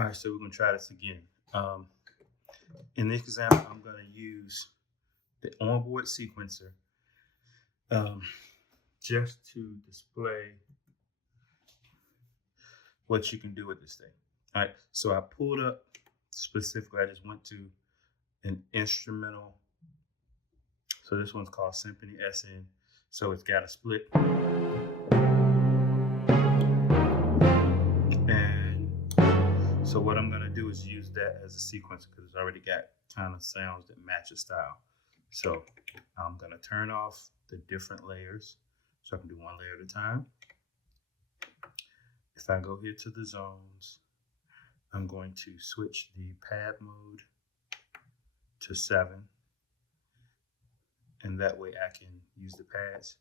All right, so we're going to try this again. In this example, I'm going to use the onboard sequencer just to display what you can do with this thing. All right, so I pulled up specifically, I just went to an instrumental. So this one's called Symphony SN. So it's got a split. And so what I'm gonna do is use that as a sequence because it's already got kind of sounds that match the style. So I'm gonna turn off the different layers so I can do one layer at a time. If I go here to the zones, I'm going to switch the pad mode to 7. And that way I can use the pads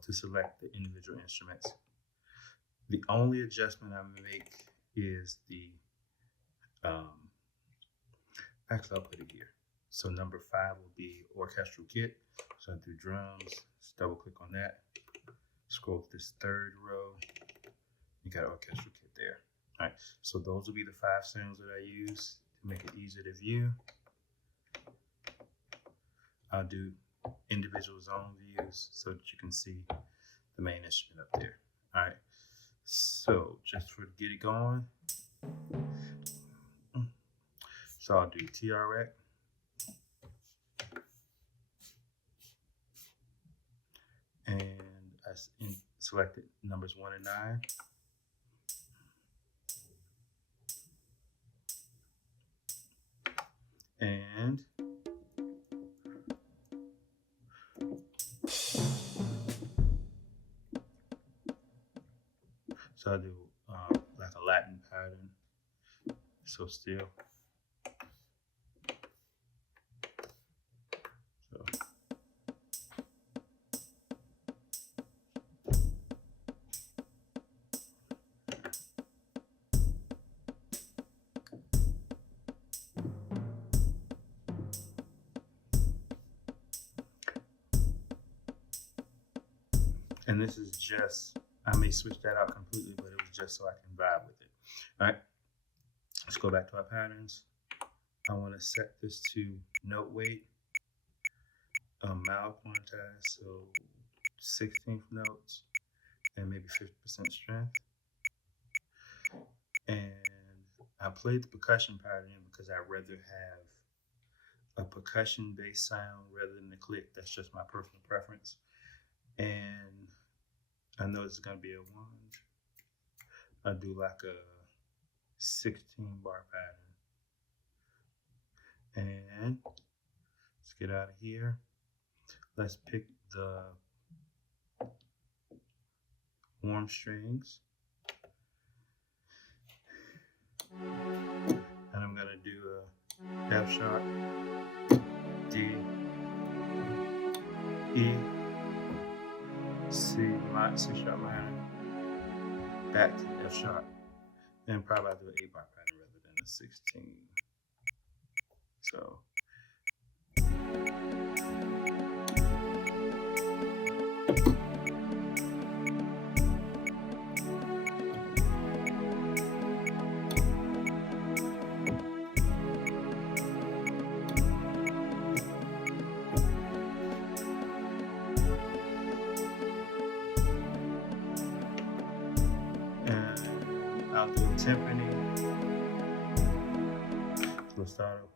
to select the individual instruments. The only adjustment I make is the, actually I'll put it here. So number 5 will be orchestral kit. So I do drums, just double click on that. Scroll to this 3rd row. You got orchestral kit there. All right, so those will be the 5 sounds that I use to make it easier to view. I'll do individual zone views so that you can see the main instrument up there. All right, so just for get it going, so I'll do TRX. And I selected numbers 1 and 9. And so I do like a Latin pattern. So still. So. And this is just, I may switch that out completely, but it was just so I can vibe with it. All right, let's go back to our patterns. I want to set this to note weight, mild quantized, so 16th notes, and maybe 50% strength. And I played the percussion pattern because I'd rather have a percussion-based sound rather than the click. That's just my personal preference. And I know it's gonna be a 1. I'll do like a 16 bar pattern. And let's get out of here. Let's pick the warm strings. And I'm gonna do a F sharp, D, E, C sharp minor, back to the F sharp, and probably I'll do an 8 bar pattern rather than a 16. So. I'll do timpani. Let's start off.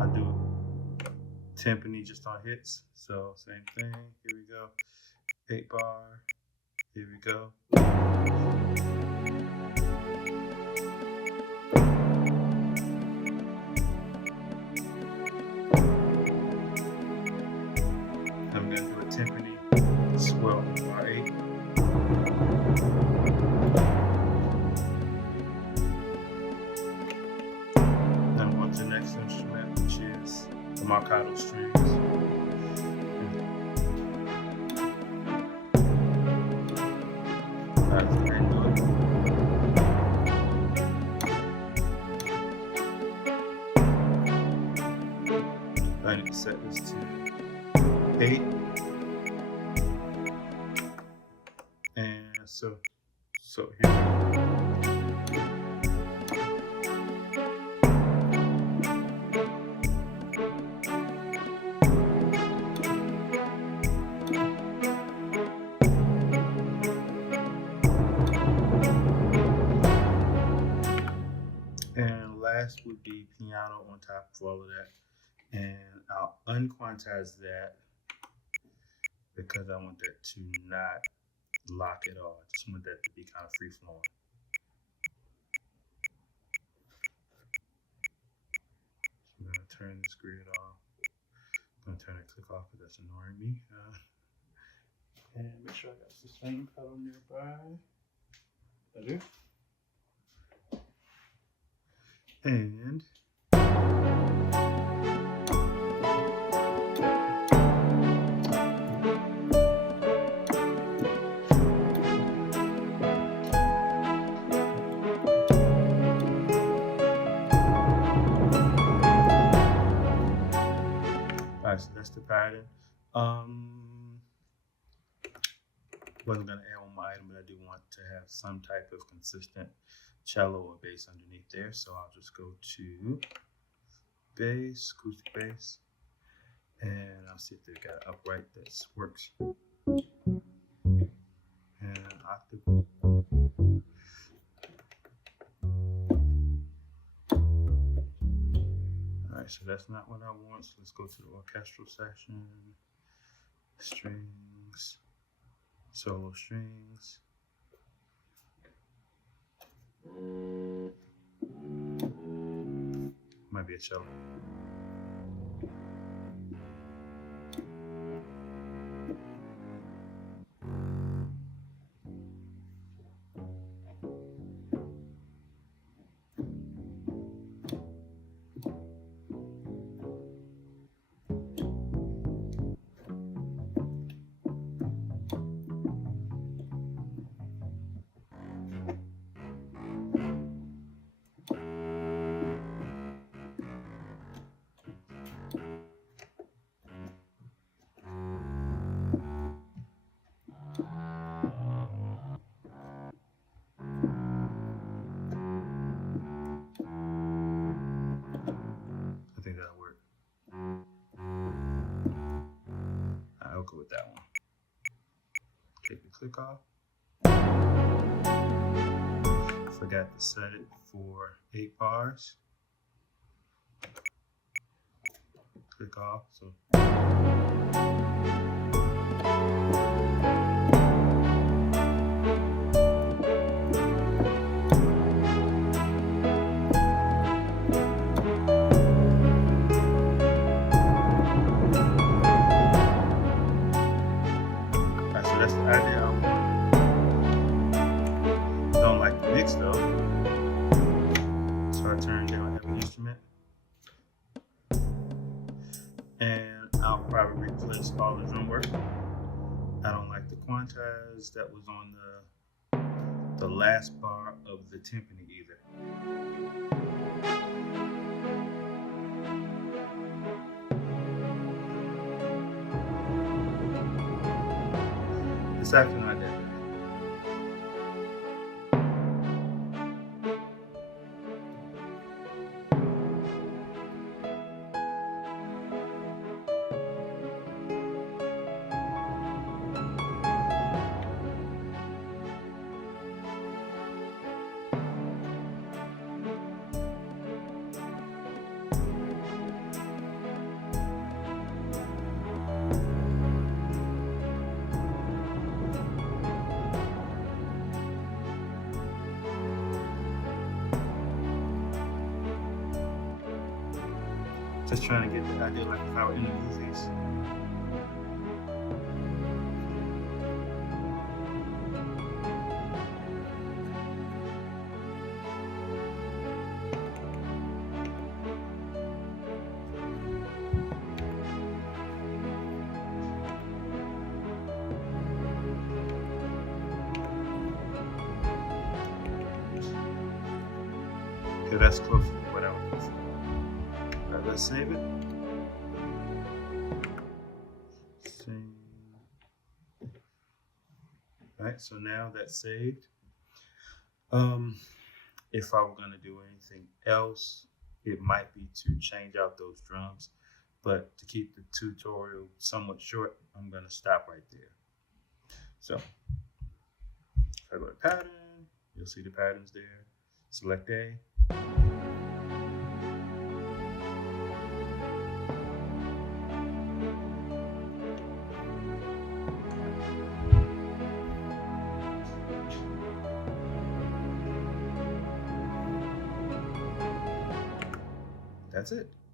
I'll do timpani just on hits. So same thing. Here we go. 8 bar. Here we go. I'm gonna do a timpani swell bar 8. Then on to the next instrument, which is the marcato strings. Alright, so we're gonna do it. I need to set this to 8. And so here. last would be piano on top of all of that. And I'll unquantize that because I want that to not lock at all. I just want that to be kind of free flowing. So I'm going to turn this grid off. I'm going to turn the click off because that's annoying me. And make sure I got the same pedal nearby. I do. And alright, so that's the pattern. Wasn't gonna add one more item, but I do want to have some type of consistent cello or bass underneath there. So I'll just go to bass, acoustic bass, and I'll see if they've got an upright that works. And an octave. Alright, so that's not what I want. So let's go to the orchestral section. Strings, solo strings. Might be a cello. I think that'll work. I'll go with that one. Take the click off. Forgot to set it for 8 bars. Click off. So that's the idea. Don't like the mix though, so I turn down every instrument, and I'll probably replace all the drum work. I don't like the quantize that was on the last bar of the timpani either. It's actually not that bad. Just trying to get the idea like if I were in the movies. Okay, that's close to what I was looking for. Let's save it. Save. Alright, so now that's saved. If I were going to do anything else, it might be to change out those drums. But to keep the tutorial somewhat short, I'm going to stop right there. So, if I go to pattern, you'll see the patterns there. Select A. that's it.